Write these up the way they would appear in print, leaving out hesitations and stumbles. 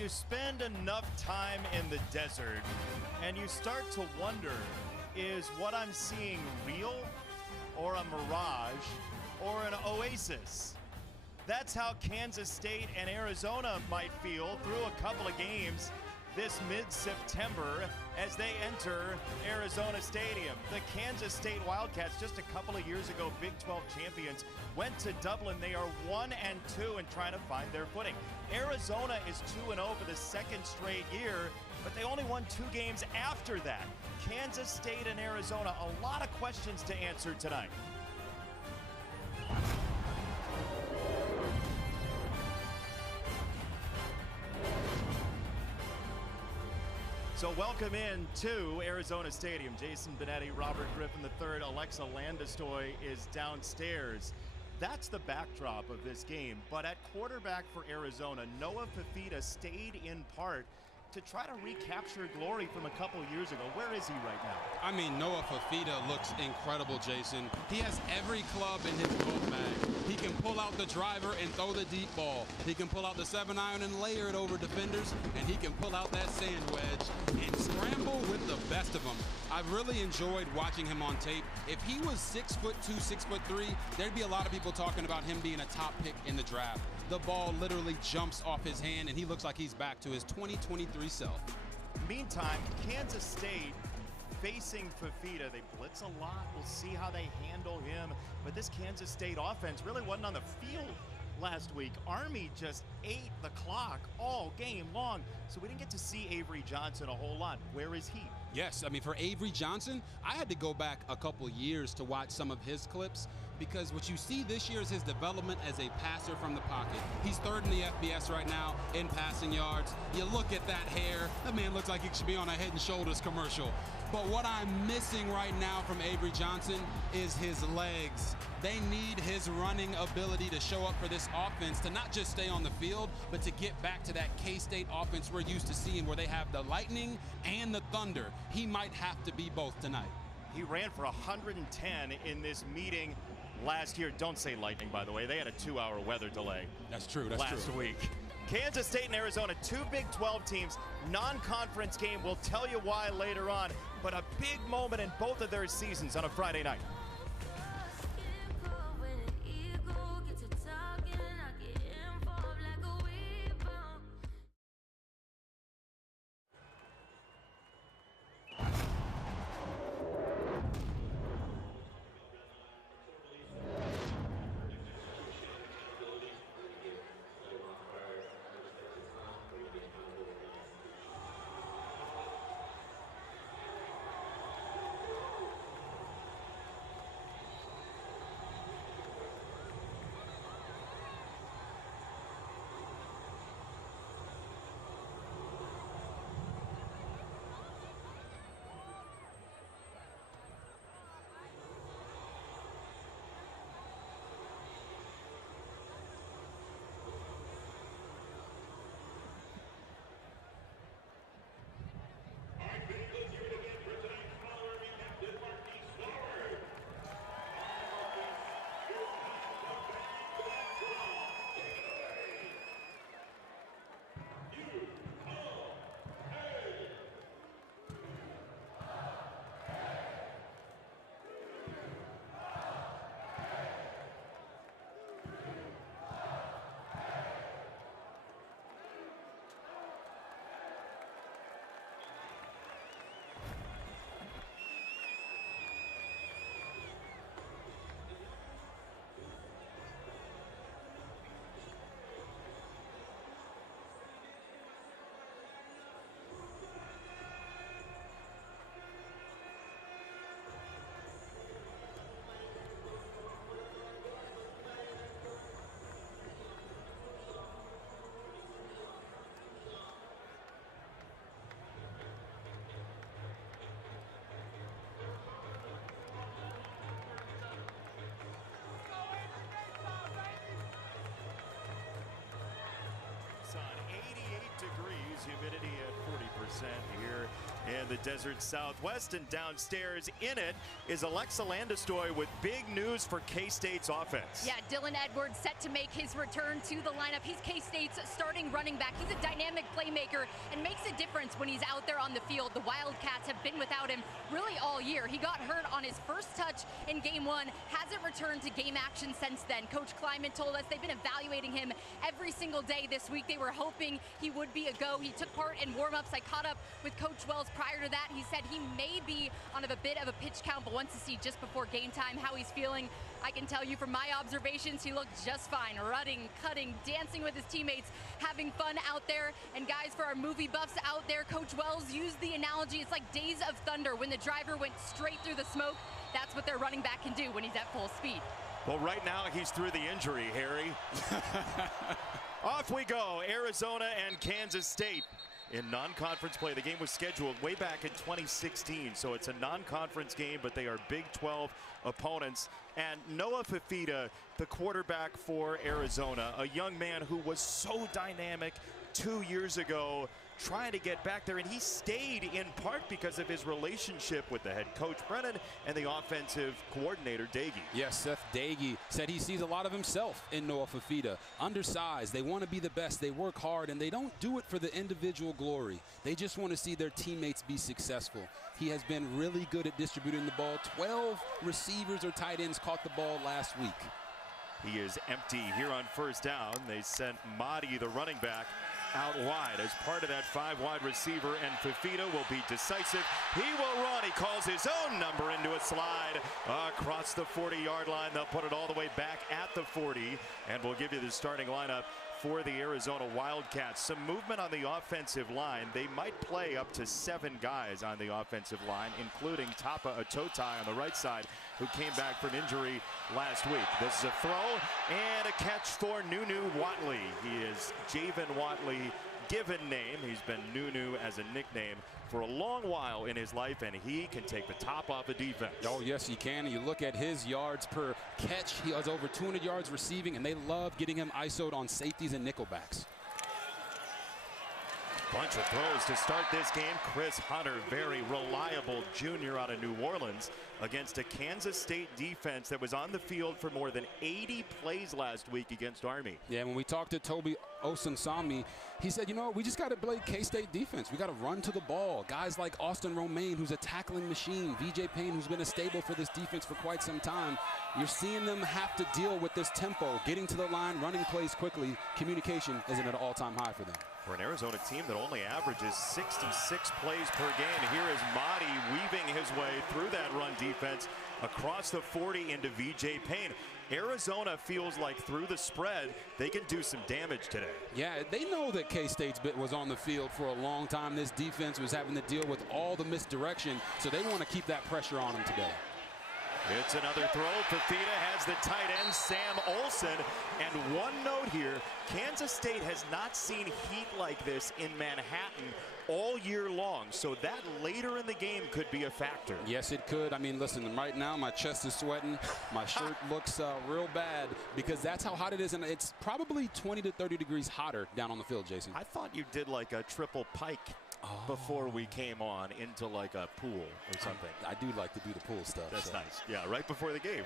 You spend enough time in the desert and you start to wonder, is what I'm seeing real or a mirage or an oasis? That's how Kansas State and Arizona might feel through a couple of games this mid-September as they enter Arizona Stadium. The Kansas State Wildcats, just a couple of years ago, Big 12 champions, went to Dublin. They are 1-2 and trying to find their footing. Arizona is 2-0 for the second straight year, but they only won 2 games after that. Kansas State and Arizona, a lot of questions to answer tonight. So welcome in to Arizona Stadium. Jason Benetti, Robert Griffin III, Alexa Landestoy is downstairs. That's the backdrop of this game. But at quarterback for Arizona, Noah Fifita stayed in part to try to recapture glory from a couple years ago. Where is he right now? I mean, Noah Fifita looks incredible, Jason. He has every club in his book bag. He can pull out the driver and throw the deep ball. He can pull out the 7-iron and layer it over defenders, and he can pull out that sand wedge and scramble with the best of them. I've really enjoyed watching him on tape. If he was 6'2", 6'3", there'd be a lot of people talking about him being a top pick in the draft. The ball literally jumps off his hand, and he looks like he's back to his 2023 self. Meantime, Kansas State facing Fifita. They blitz a lot. We'll see how they handle him. But this Kansas State offense really wasn't on the field last week. Army just ate the clock all game long. So we didn't get to see Avery Johnson a whole lot. Where is he? Yes, I mean, for Avery Johnson, I had to go back a couple years to watch some of his clips, because what you see this year is his development as a passer from the pocket. He's 3rd in the FBS right now in passing yards. You look at that hair, that man looks like he should be on a Head & Shoulders commercial. But what I'm missing right now from Avery Johnson is his legs. They need his running ability to show up for this offense, to not just stay on the field, but to get back to that K-State offense we're used to seeing, where they have the lightning and the thunder. He might have to be both tonight. He ran for 110 in this meeting last year. Don't say lightning, by the way. They had a 2-hour weather delay. That's true. That's last week. Kansas State and Arizona, 2 Big 12 teams, non-conference game. We'll tell you why later on, but a big moment in both of their seasons on a Friday night. in the desert Southwest, and downstairs in it is Alexa Landestoy with big news for K-State's offense. Yeah, Dylan Edwards set to make his return to the lineup. He's K-State's starting running back. He's a dynamic playmaker and makes a difference when he's out there on the field. The Wildcats have been without him really all year. He got hurt on his first touch in game one, hasn't returned to game action since then. Coach Kleiman told us they've been evaluating him every single day this week. They were hoping he would be a go. He took part in warm-ups. I caught up with Coach Wells prior to that. He said he may be on a bit of a pitch count, but wants to see just before game time how he's feeling. I can tell you from my observations, he looked just fine, running, cutting, dancing with his teammates, having fun out there. And guys, for our movie buffs out there, Coach Wells used the analogy, it's like Days of Thunder. When the driver went straight through the smoke, that's what their running back can do when he's at full speed. Well, right now he's through the injury, Harry. Off we go, Arizona and Kansas State. In non-conference play, the game was scheduled way back in 2016, so it's a non-conference game, but they are Big 12 opponents. And Noah Fifita, the quarterback for Arizona, a young man who was so dynamic 2 years ago, trying to get back there, and he stayed in part because of his relationship with the head coach Brennan and the offensive coordinator Dagey. Yes, Seth Dagey said he sees a lot of himself in Noah Fifita. Undersized, they want to be the best, they work hard, and they don't do it for the individual glory. They just want to see their teammates be successful. He has been really good at distributing the ball. 12 receivers or tight ends caught the ball last week. He is empty here on first down. They sent Mahdi, the running back, out wide as part of that 5-wide receiver, and Fifita will be decisive. He will run. He calls his own number into a slide across the 40-yard line. They'll put it all the way back at the 40, and we'll give you the starting lineup for the Arizona Wildcats. Some movement on the offensive line. They might play up to 7 guys on the offensive line, including Tapa Atotai on the right side, who came back from injury last week. This is a throw and a catch for Nunu Watley. He is Javen Watley, given name. He's been Nunu as a nickname for a long while in his life, and he can take the top off the defense. Oh, yes, he can. You look at his yards per catch. He has over 200 yards receiving, and they love getting him ISO'd on safeties and nickelbacks. Bunch of throws to start this game. Chris Hunter, very reliable junior out of New Orleans, against a Kansas State defense that was on the field for more than 80 plays last week against Army. Yeah, when we talked to Toby Osunsami, he said, you know, we just got to play K-State defense. We got to run to the ball. Guys like Austin Romaine, who's a tackling machine, VJ Payne, who's been a staple for this defense for quite some time. You're seeing them have to deal with this tempo, getting to the line, running plays quickly. Communication isn't at an all-time high for them. For an Arizona team that only averages 66 plays per game, here is Mahdi weaving his way through that run defense across the 40 into VJ Payne. Arizona feels like through the spread, they can do some damage today. Yeah, they know that K-State's was on the field for a long time. This defense was having to deal with all the misdirection, so they want to keep that pressure on them today. It's another throw. Fifita has the tight end, Sam Olsen. And one note here, Kansas State has not seen heat like this in Manhattan all year long, so that later in the game could be a factor. Yes, it could. I mean, listen, right now my chest is sweating. My shirt looks real bad because that's how hot it is, and it's probably 20 to 30 degrees hotter down on the field, Jason. I thought you did like a triple pike before we came on into like a pool or something. I do like to do the pool stuff. That's nice. Yeah, right before the game.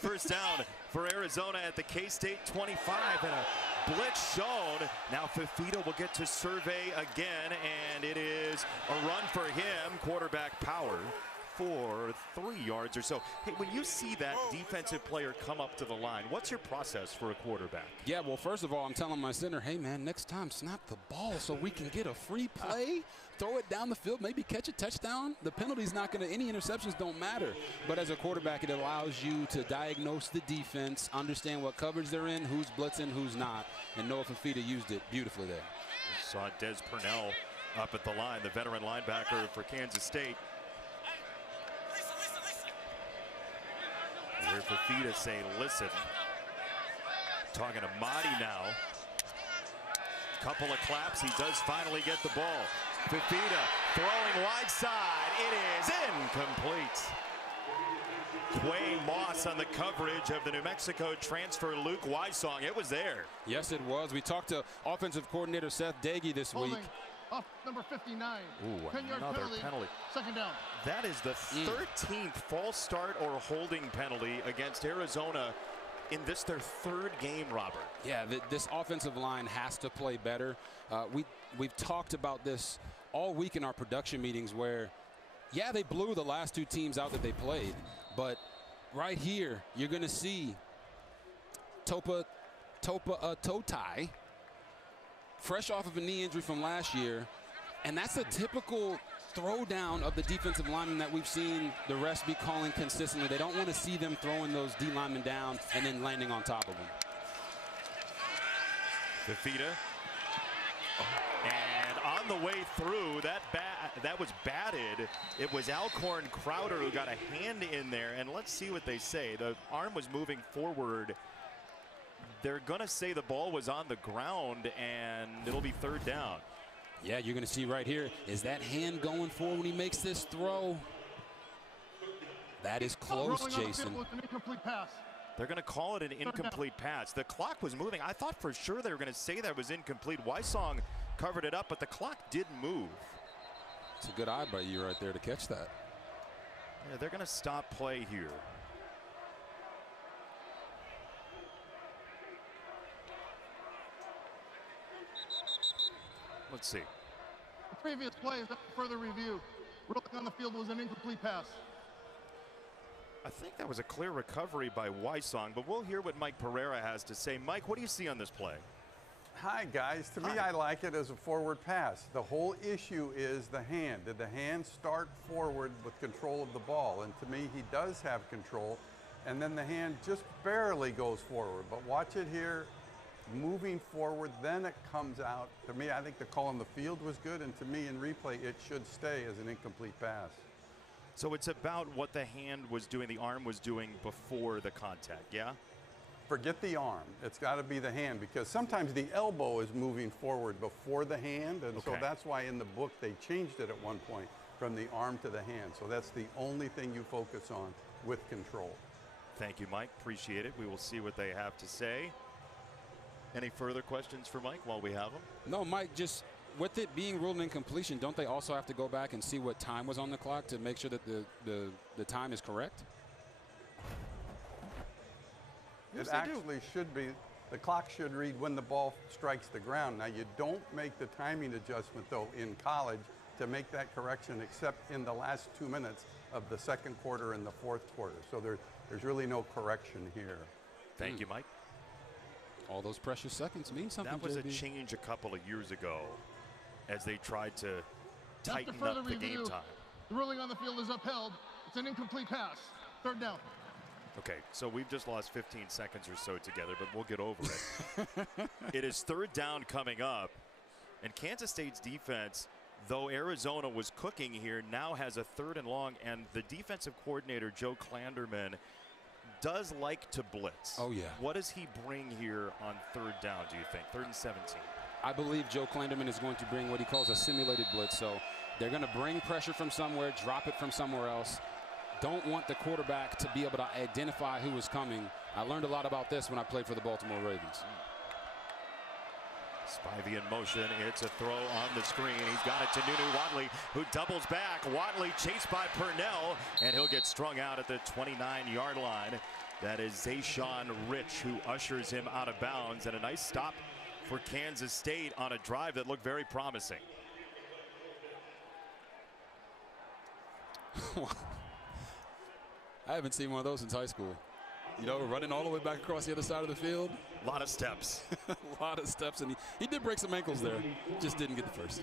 First down for Arizona at the K-State 25, and a blitz shown. Now Fifita will get to survey again, and it is a run for him. Quarterback power for 3 yards or so. Hey, when you see that defensive player come up to the line, what's your process for a quarterback? Yeah, well, first of all, I'm telling my center, hey, man, next time snap the ball so we can get a free play, throw it down the field, maybe catch a touchdown. The penalty's not going to, any interceptions don't matter. But as a quarterback, it allows you to diagnose the defense, understand what coverage they're in, who's blitzing, who's not. And Noah Fifita used it beautifully there. We saw Des Purnell up at the line, the veteran linebacker for Kansas State. You hear Fifita say, listen. Talking to Mahdi now. Couple of claps. He does finally get the ball. Fifita throwing wide side. It is incomplete. Quay Moss on the coverage of the New Mexico transfer Luke Wysong. It was there. Yes, it was. We talked to offensive coordinator Seth Dagey this week. off number 59. Ooh, 10-yard another penalty. Second down. That is the 13th false start or holding penalty against Arizona in this their third game, Robert. Yeah, this offensive line has to play better. We've talked about this all week in our production meetings where, yeah, they blew the last two teams out that they played, but right here you're going to see Totai, fresh off of a knee injury from last year, and that's a typical throwdown of the defensive linemen that we've seen the refs be calling consistently. They don't want to see them throwing those D linemen down and then landing on top of them. Fafita. And on the way through, that was batted. It was Alcorn Crowder who got a hand in there, and let's see what they say. The arm was moving forward. They're going to say the ball was on the ground, and it'll be third down. Yeah, you're going to see right here, is that hand going forward when he makes this throw? That is close, Jason. They're going to call it an incomplete pass. The clock was moving. I thought for sure they were going to say that was incomplete. Wysong covered it up, but the clock did move. It's a good eye by you right there to catch that. Yeah, they're going to stop play here. Let's see. The previous play is up for further review. Rolling on the field was an incomplete pass. I think that was a clear recovery by Wysong, but we'll hear what Mike Pereira has to say. Mike, what do you see on this play? Hi, guys. To me, I like it as a forward pass. The whole issue is the hand. Did the hand start forward with control of the ball? And to me, he does have control. And then the hand just barely goes forward. But watch it here. Moving forward, then it comes out. To me, I think the call on the field was good, and to me, in replay, it should stay as an incomplete pass. So it's about what the hand was doing, the arm was doing before the contact, yeah? Forget the arm. It's got to be the hand, because sometimes the elbow is moving forward before the hand, and so that's why in the book they changed it at one point from the arm to the hand. So that's the only thing you focus on with control. Thank you, Mike. Appreciate it. We will see what they have to say. Any further questions for Mike while we have him? No, Mike, just with it being ruled an incompletion, don't they also have to go back and see what time was on the clock to make sure that the time is correct? It actually should be. The clock should read when the ball strikes the ground. Now, you don't make the timing adjustment, though, in college to make that correction except in the last 2 minutes of the second quarter and the fourth quarter. So there's really no correction here. Thank you, Mike. All those precious seconds mean something. That was JB. a change a couple of years ago as they tried to tighten up the game time. The ruling on the field is upheld. It's an incomplete pass. Third down. Okay, so we've just lost 15 seconds or so together, but we'll get over it. It is third down coming up, and Kansas State's defense, though Arizona was cooking here, now has a third and long, and the defensive coordinator, Joe Klanderman, does like to blitz. Oh, yeah. What does he bring here on third down, do you think? 3rd and 17. I believe Joe Klanderman is going to bring what he calls a simulated blitz. So they're going to bring pressure from somewhere, drop it from somewhere else. Don't want the quarterback to be able to identify who is coming. I learned a lot about this when I played for the Baltimore Ravens. Spivey in motion. It's a throw on the screen. He's got it to Nunu Watley, who doubles back. Watley chased by Purnell, and he'll get strung out at the 29-yard line. That is Zayshawn Rich, who ushers him out of bounds, and a nice stop for Kansas State on a drive that looked very promising. I haven't seen one of those since high school. You know, running all the way back across the other side of the field. A lot of steps. A lot of steps, and he did break some ankles there. Just didn't get the first.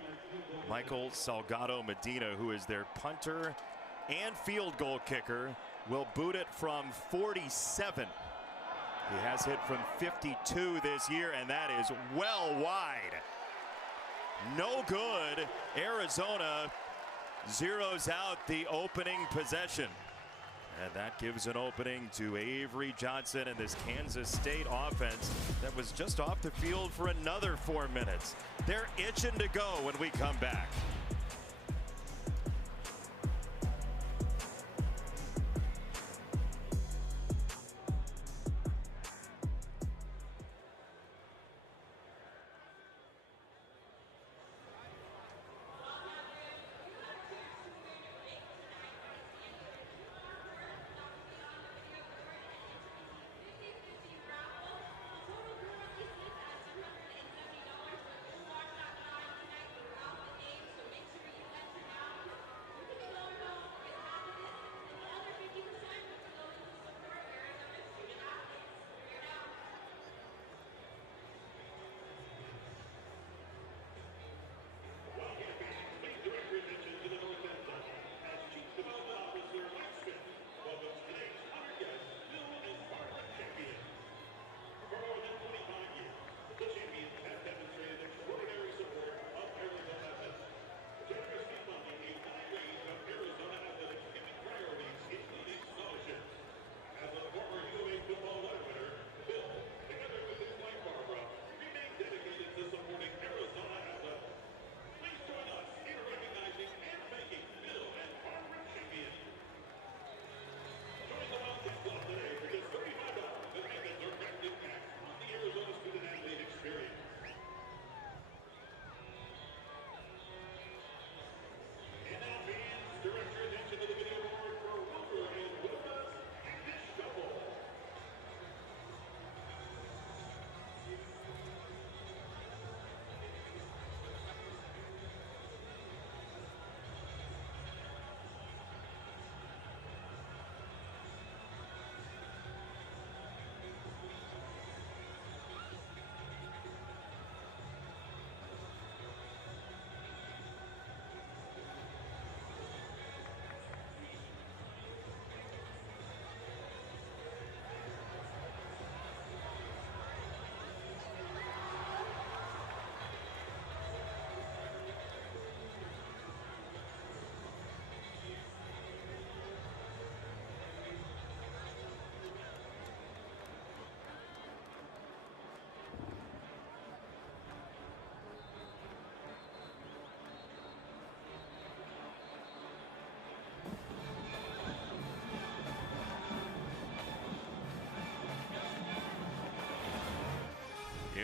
Michael Salgado Medina, who is their punter and field goal kicker, will boot it from 47. He has hit from 52 this year, and that is well wide. No good. Arizona zeroes out the opening possession. And that gives an opening to Avery Johnson and this Kansas State offense that was just off the field for another 4 minutes. They're itching to go when we come back.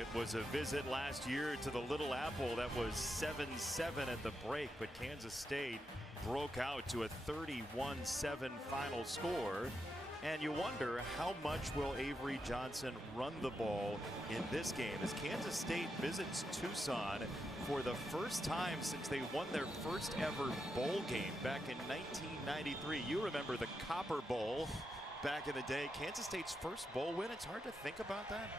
It was a visit last year to the Little Apple that was 7-7 at the break, but Kansas State broke out to a 31-7 final score. And you wonder how much will Avery Johnson run the ball in this game as Kansas State visits Tucson for the first time since they won their first ever bowl game back in 1993. You remember the Copper Bowl back in the day. Kansas State's first bowl win. It's hard to think about that.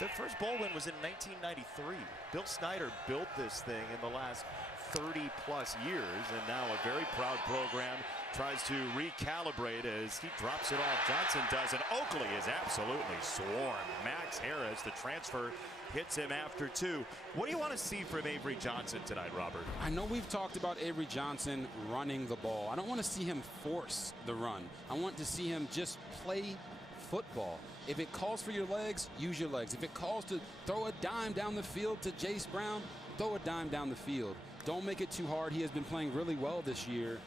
Their first bowl win was in 1993. Bill Snyder built this thing in the last 30 plus years, and now a very proud program tries to recalibrate as he drops it off. Johnson does, and Oakley is absolutely swarmed. Max Harris, the transfer, hits him after two. What do you want to see from Avery Johnson tonight, Robert? I know we've talked about Avery Johnson running the ball. I don't want to see him force the run. I want to see him just play football. If it calls for your legs, use your legs. If it calls to throw a dime down the field to Jace Brown, throw a dime down the field. Don't make it too hard. He has been playing really well this year.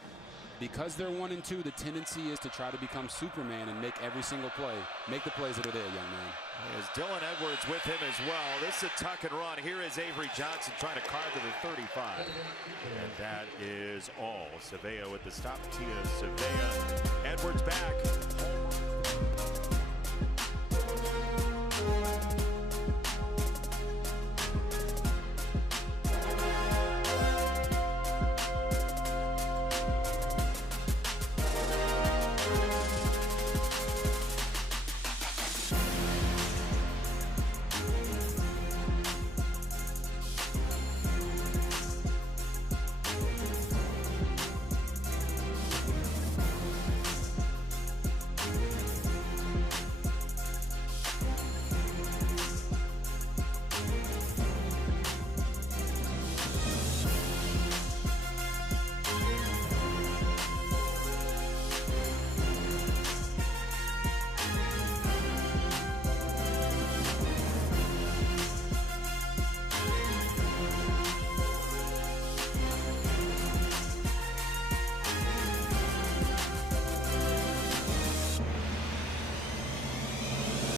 Because they're 1-2, the tendency is to try to become Superman and make every single play. Make the plays that are there, young man. There's Dylan Edwards with him as well. This is a tuck and run. Here is Avery Johnson trying to carve to the 35. And that is all. Savea with the stop. Tia Savea. Edwards back.